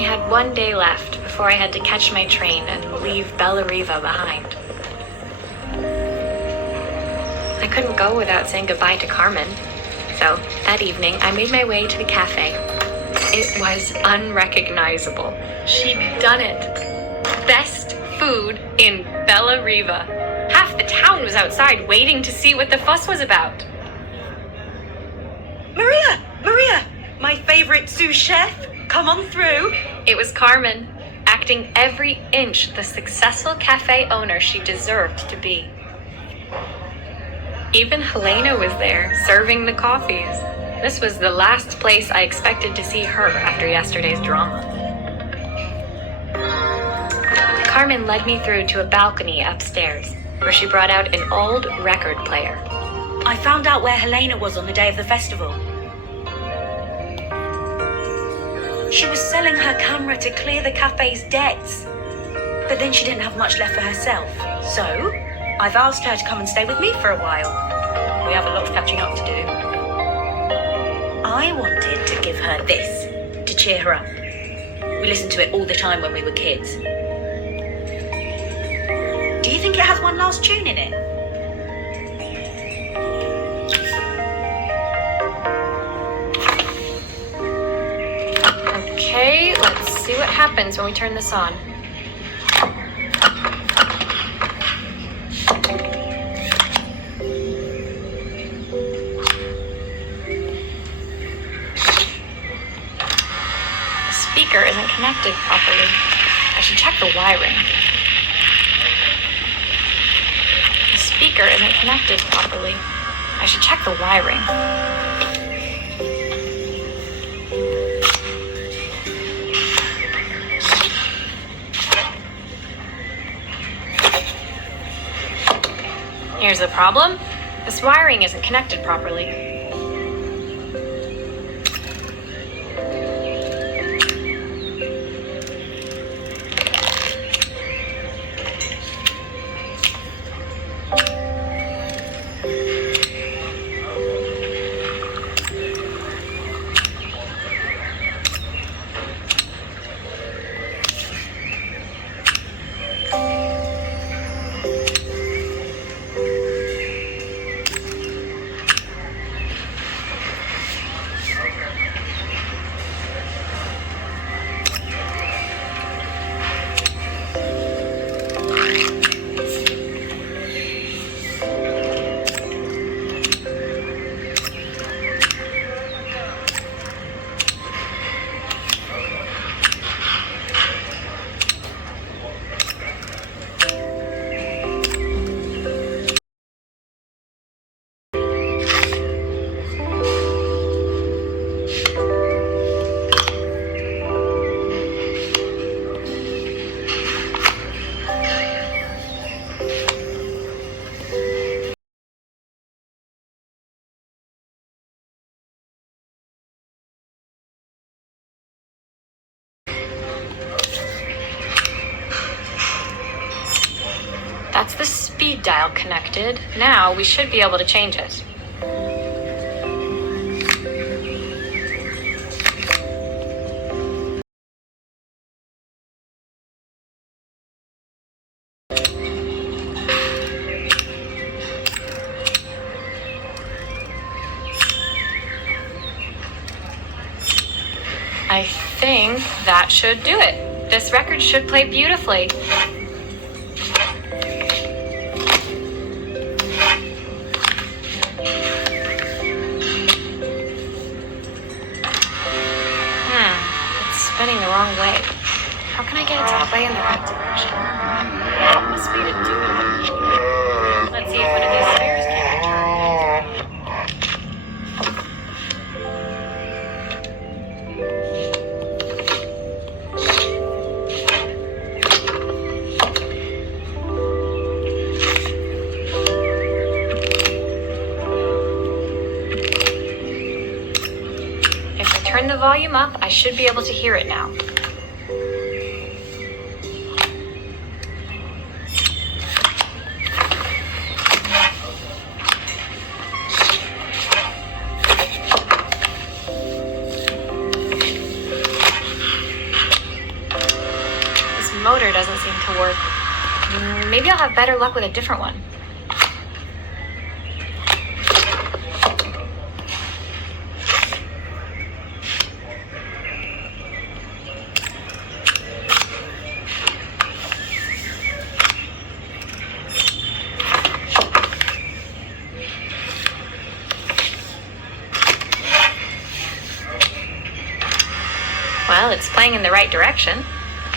only had one day left before I had to catch my train and leave Bella Riva behind. I couldn't go without saying goodbye to Carmen. So that evening, I made my way to the cafe. It was unrecognizable. She'd done it. Best food in Bella Riva. Half the town was outside waiting to see what the fuss was about. Maria, my favorite sous chef, come on through. It was Carmen, acting every inch the successful cafe owner she deserved to be. Even Helena was there, serving the coffees. This was the last place I expected to see her after yesterday's drama. Carmen led me through to a balcony upstairs, where she brought out an old record player. I found out where Helena was on the day of the festival. She was selling her camera to clear the cafe's debts. But then she didn't have much left for herself. So, I've asked her to come and stay with me for a while. We have a lot of catching up to do. I wanted to give her this to cheer her up. We listened to it all the time when we were kids. Do you think it has one last tune in it? Okay, let's see what happens when we turn this on. The speaker isn't connected properly. I should check the wiring. The speaker isn't connected properly. I should check the wiring. Here's the problem. This wiring isn't connected properly. That's the speed dial connected. Now we should be able to change it. I think that should do it. This record should play beautifully. Spinning the wrong way. How can I get it to play in the right direction? What must be to do it? Let's see if one of these spares can be turned. If I turn the volume up, I should be able to hear it now. motor doesn't seem to work. Maybe I'll have better luck with a different one. Well, it's playing in the right direction.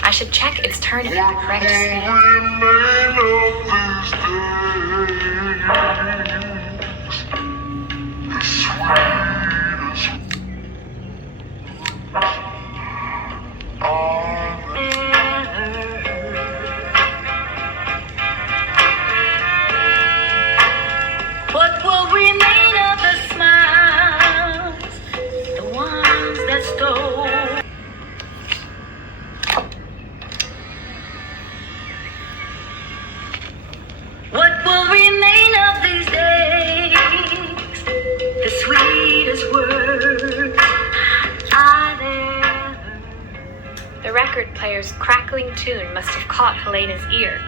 I should check its turn at the correct speed. What will remain of the smiles, the ones that stole? What will remain of these days? The sweetest words I've ever heard. The record player's crackling tune must have caught Helena's ear,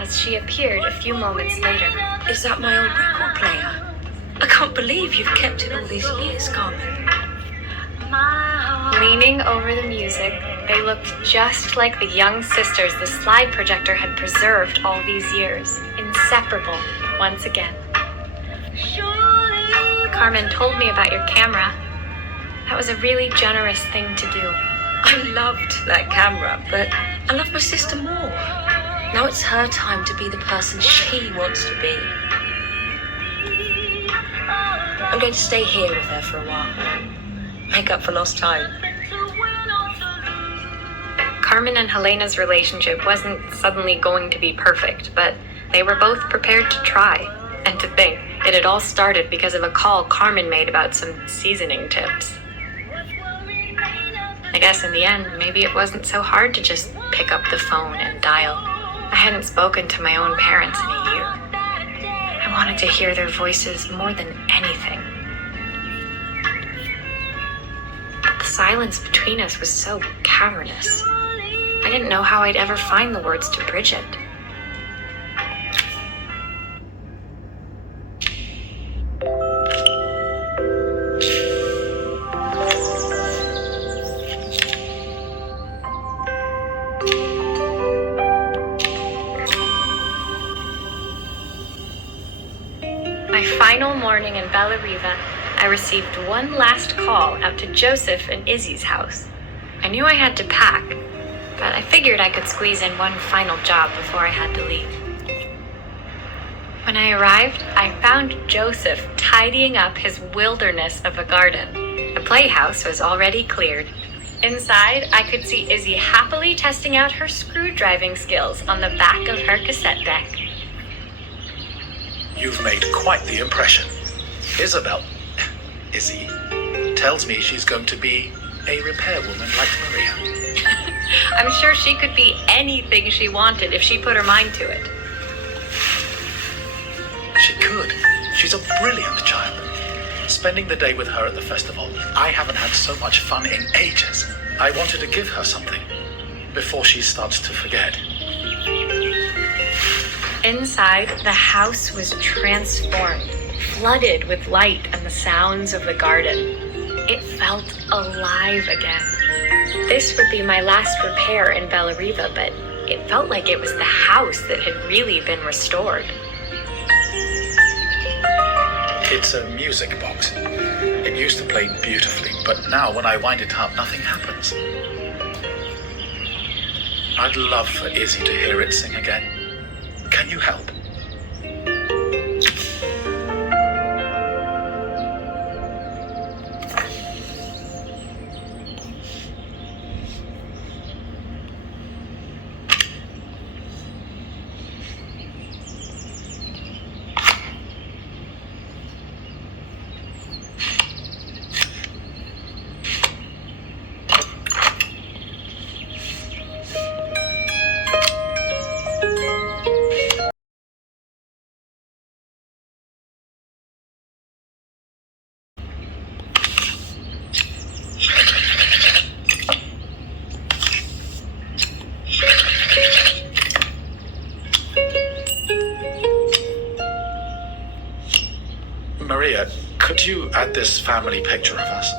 as she appeared a few moments later. Is that my old record player? I can't believe you've kept it all these years, Carmen. Leaning over the music, they looked just like the young sisters the slide projector had preserved all these years, inseparable once again. Carmen told me about your camera. That was a really generous thing to do. I loved that camera, but I love my sister more. Now it's her time to be the person she wants to be. I'm going to stay here with her for a while. Make up for lost time. Carmen and Helena's relationship wasn't suddenly going to be perfect, but they were both prepared to try. And to think, it had all started because of a call Carmen made about some seasoning tips. I guess in the end, maybe it wasn't so hard to just pick up the phone and dial. I hadn't spoken to my own parents in a year. I wanted to hear their voices more than anything. The silence between us was so cavernous. I didn't know how I'd ever find the words to bridge it. My final morning in Bella Riva, I received one last call out to Joseph and Izzy's house. I knew I had to pack, but I figured I could squeeze in one final job before I had to leave. When I arrived, I found Joseph tidying up his wilderness of a garden. The playhouse was already cleared. Inside, I could see Izzy happily testing out her screw-driving skills on the back of her cassette deck. You've made quite the impression. Izzy, tells me she's going to be a repairwoman like Maria. I'm sure she could be anything she wanted if she put her mind to it. She could. She's a brilliant child. Spending the day with her at the festival, I haven't had so much fun in ages. I wanted to give her something before she starts to forget. Inside, the house was transformed, flooded with light and the sounds of the garden. It felt alive again. This would be my last repair in Bella Riva, but it felt like it was the house that had really been restored. It's a music box. It used to play beautifully, but now when I wind it up, nothing happens. I'd love for Izzy to hear it sing again. Can you help? Maria, could you add this family picture of us?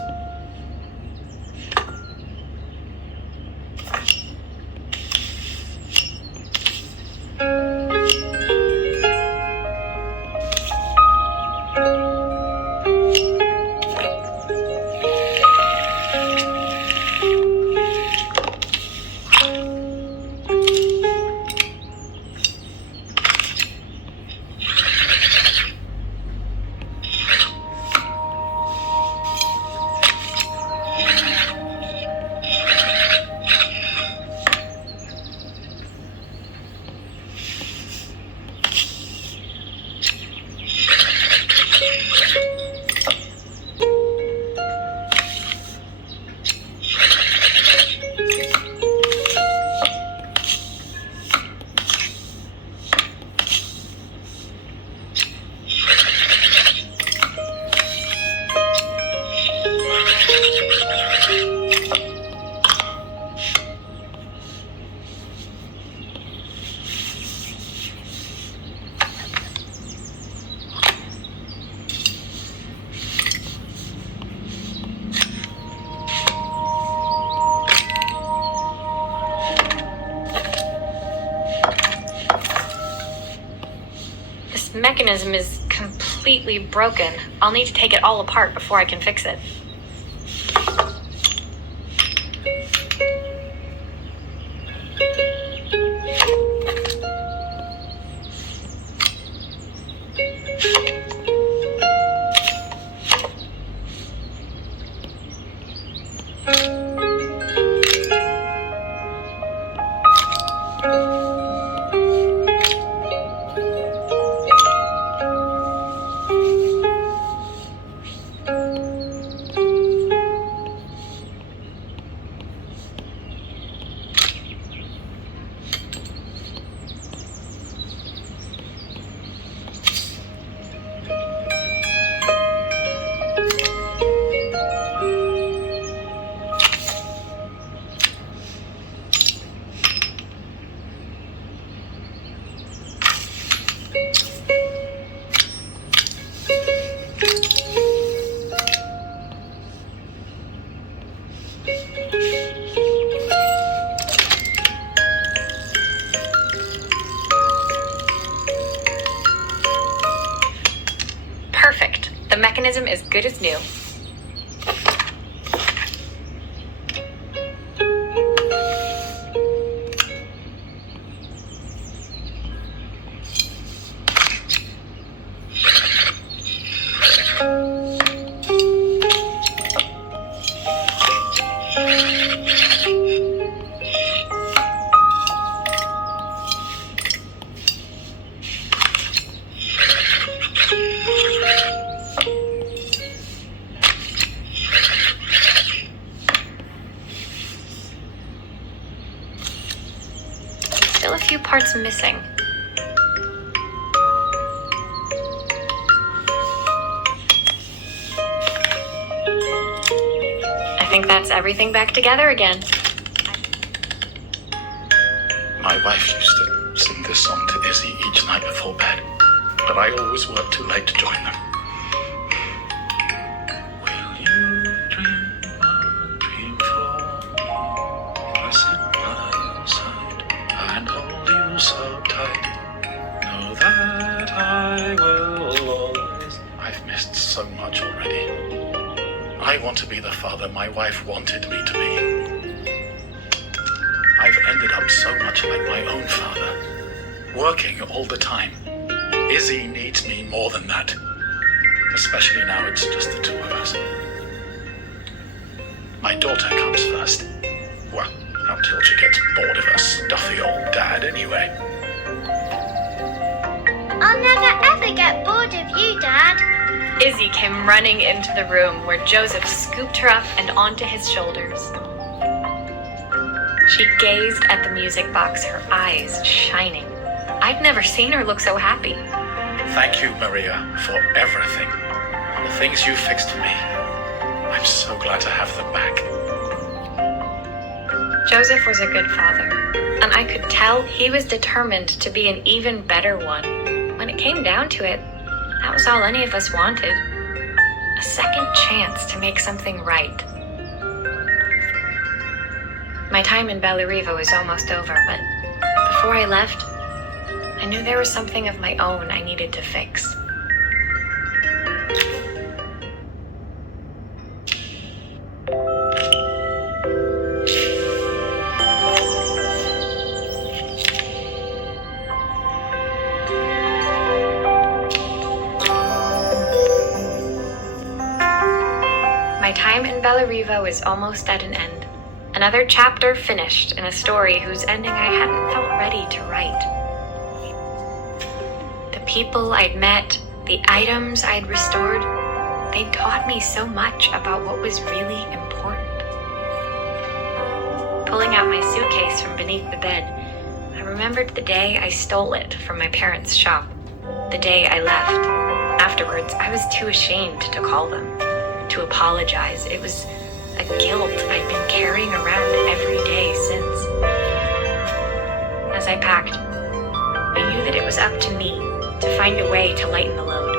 This mechanism is completely broken. I'll need to take it all apart before I can fix it. Perfect. The mechanism is good as new. Still a few parts missing. I think that's everything back together again. My wife used to sing this song to Izzy each night before bed, but I always worked too late to join them. Will you dream a dream for me? I sit by your side and hold you so tight. Know that I will always. I've missed so much already. I want to be the father my wife wanted me to be. I've ended up so much like my own father, working all the time. Izzy needs me more than that, especially now it's just the two of us. My daughter comes first. Well, until she gets bored of her stuffy old dad anyway. I'll never ever get bored of you, Dad. Izzy came running into the room where Joseph scooped her up and onto his shoulders. She gazed at the music box, her eyes shining. I'd never seen her look so happy. Thank you, Maria, for everything. The things you fixed for me. I'm so glad to have them back. Joseph was a good father, and I could tell he was determined to be an even better one. When it came down to it, that was all any of us wanted. a second chance to make something right. My time in Bellariva was almost over, but before I left, I knew there was something of my own I needed to fix. My time in Bellariva was almost at an end. Another chapter finished in a story whose ending I hadn't felt ready to write. The people I'd met, the items I'd restored, they'd taught me so much about what was really important. Pulling out my suitcase from beneath the bed, I remembered the day I stole it from my parents' shop, the day I left. Afterwards, I was too ashamed to call them, to apologize. It was a guilt I'd been carrying around every day since. As I packed, I knew that it was up to me to find a way to lighten the load.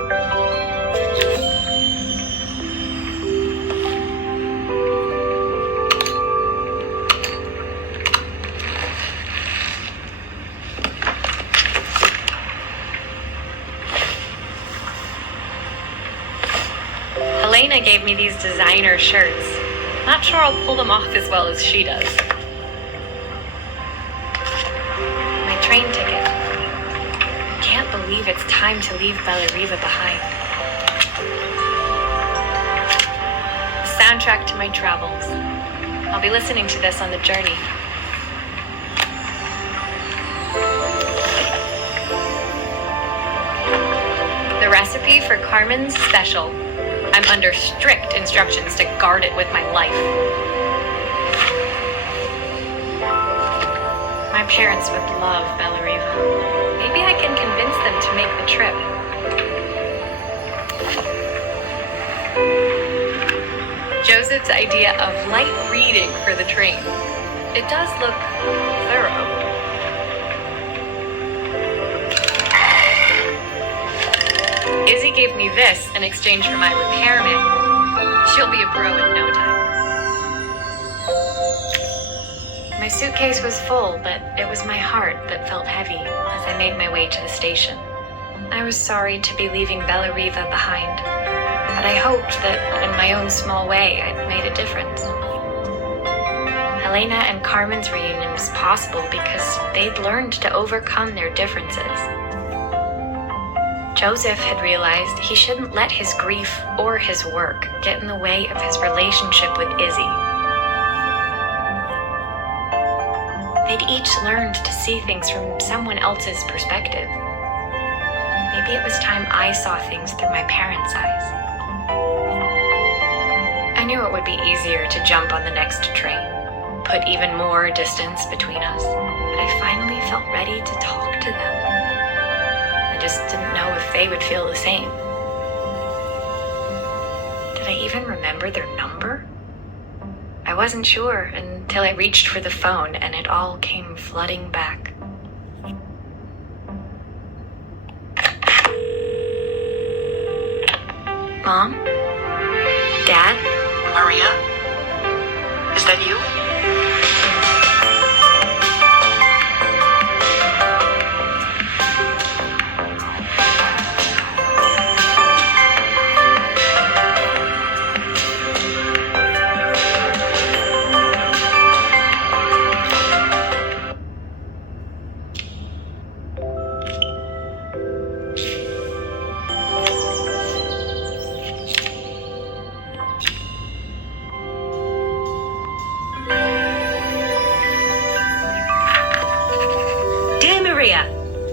Elena gave me these designer shirts. Not sure I'll pull them off as well as she does. My train ticket. I can't believe it's time to leave Bellariva behind. The soundtrack to my travels. I'll be listening to this on the journey. The recipe for Carmen's special. I'm under strict instructions to guard it with my life. My parents would love Bellariva. Maybe I can convince them to make the trip. Joseph's idea of light reading for the train. It does look thorough. Izzy gave me this in exchange for my repair manual. She'll be a pro in no time. My suitcase was full, but it was my heart that felt heavy as I made my way to the station. I was sorry to be leaving Bellariva behind, but I hoped that in my own small way I'd made a difference. Elena and Carmen's reunion was possible because they'd learned to overcome their differences. Joseph had realized he shouldn't let his grief or his work get in the way of his relationship with Izzy. They'd each learned to see things from someone else's perspective. Maybe it was time I saw things through my parents' eyes. I knew it would be easier to jump on the next train, put even more distance between us, but I finally felt ready to talk to them. I just didn't know if they would feel the same. Did I even remember their number? I wasn't sure until I reached for the phone and it all came flooding back. Mom? Dad? Maria? Is that you?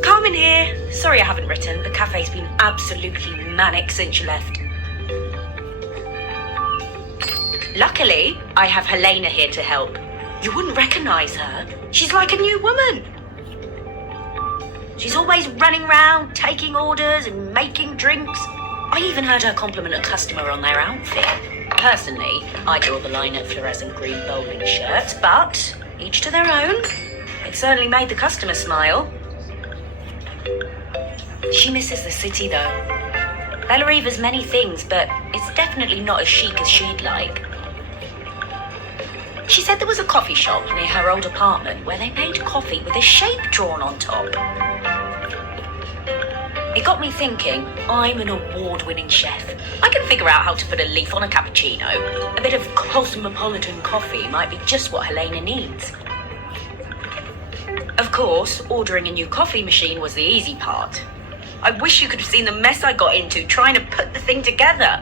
Carmen here. Sorry I haven't written. The cafe's been absolutely manic since you left. Luckily, I have Helena here to help. You wouldn't recognize her. She's like a new woman. She's always running around, taking orders and making drinks. I even heard her compliment a customer on their outfit. Personally, I draw the line at fluorescent green bowling shirts, but each to their own. It certainly made the customer smile. She misses the city, though. Bellariva's many things, but it's definitely not as chic as she'd like. She said there was a coffee shop near her old apartment where they made coffee with a shape drawn on top. It got me thinking, I'm an award-winning chef. I can figure out how to put a leaf on a cappuccino. A bit of cosmopolitan coffee might be just what Helena needs. Of course, ordering a new coffee machine was the easy part. I wish you could have seen the mess I got into trying to put the thing together.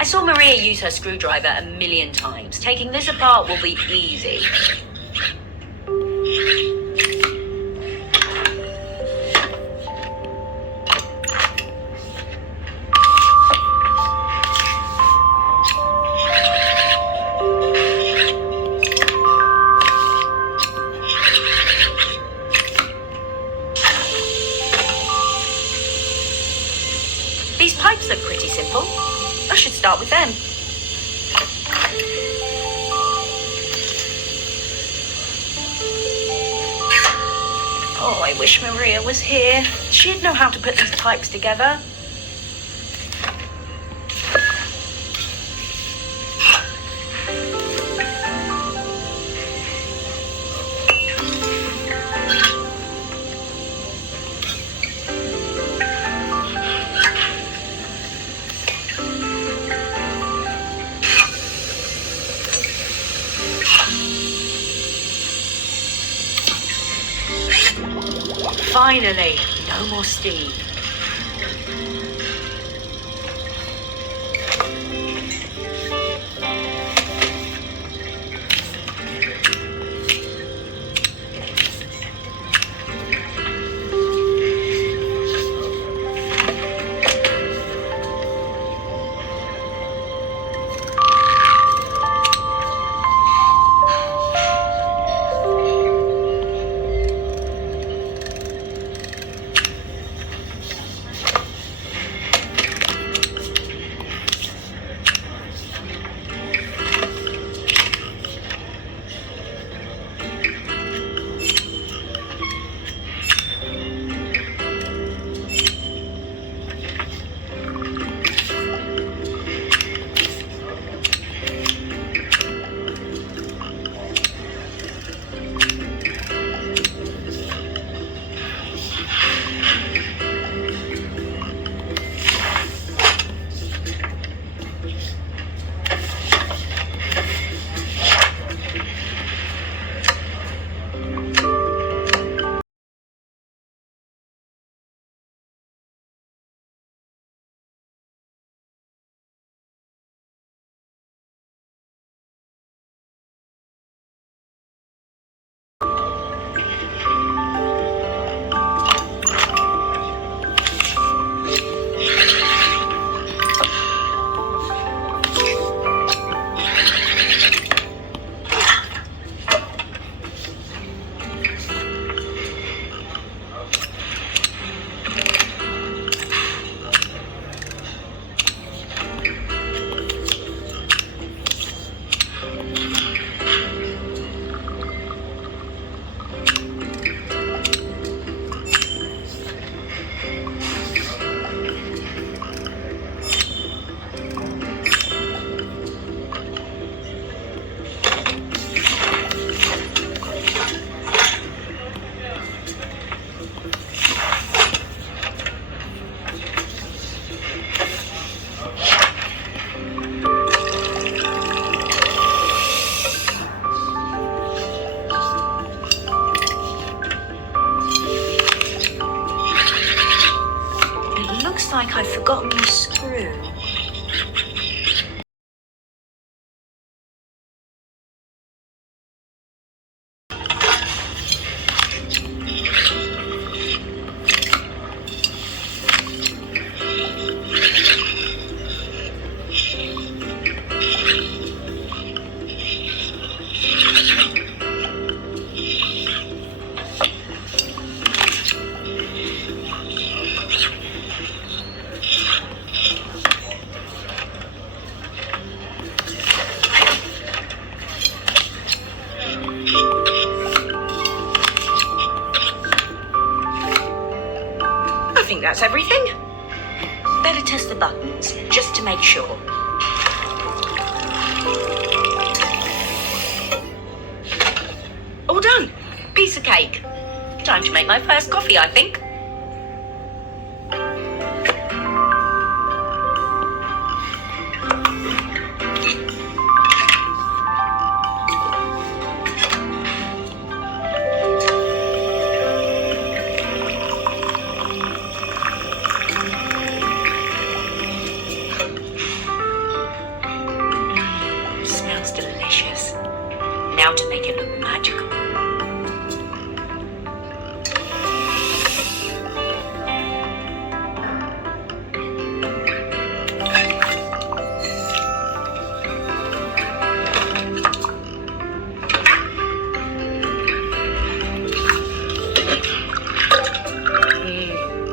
I saw Maria use her screwdriver a million times. Taking this apart will be easy. These pipes look pretty simple. I should start with them. Oh, I wish Maria was here. She'd know how to put these pipes together. Finally, no more steam. Like I've forgotten the screw. That's everything? Better test the buttons, just to make sure. All done. Piece of cake. Time to make my first coffee, I think. Smells delicious. Now to make it look magical.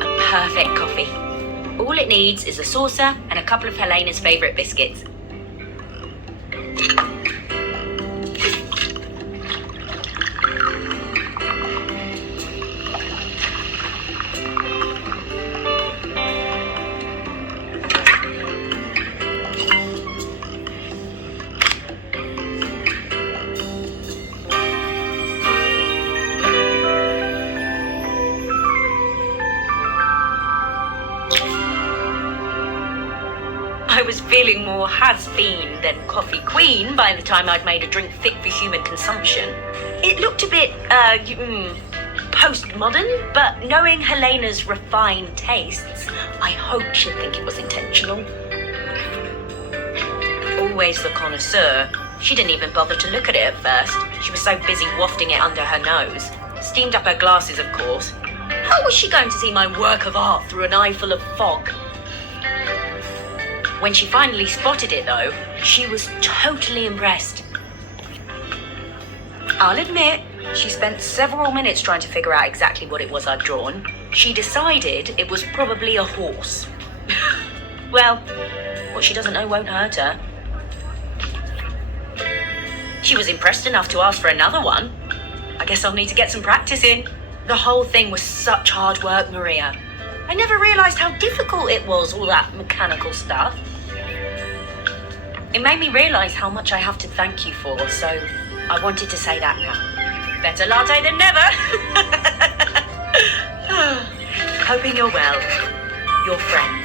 A perfect coffee. All it needs is a saucer and a couple of Helena's favourite biscuits. I was feeling more has-been than coffee queen by the time I'd made a drink fit for human consumption. It looked a bit, postmodern, but knowing Helena's refined tastes, I hope she'd think it was intentional. Always the connoisseur, she didn't even bother to look at it at first. She was so busy wafting it under her nose. Steamed up her glasses, of course. How was she going to see my work of art through an eye full of fog? When she finally spotted it, though, she was totally impressed. I'll admit, she spent several minutes trying to figure out exactly what it was I'd drawn. She decided it was probably a horse. Well, what she doesn't know won't hurt her. She was impressed enough to ask for another one. I guess I'll need to get some practice in. The whole thing was such hard work, Maria. I never realised how difficult it was, all that mechanical stuff. It made me realise how much I have to thank you for, so I wanted to say that now. Better latte than never. Hoping you're well. Your friend.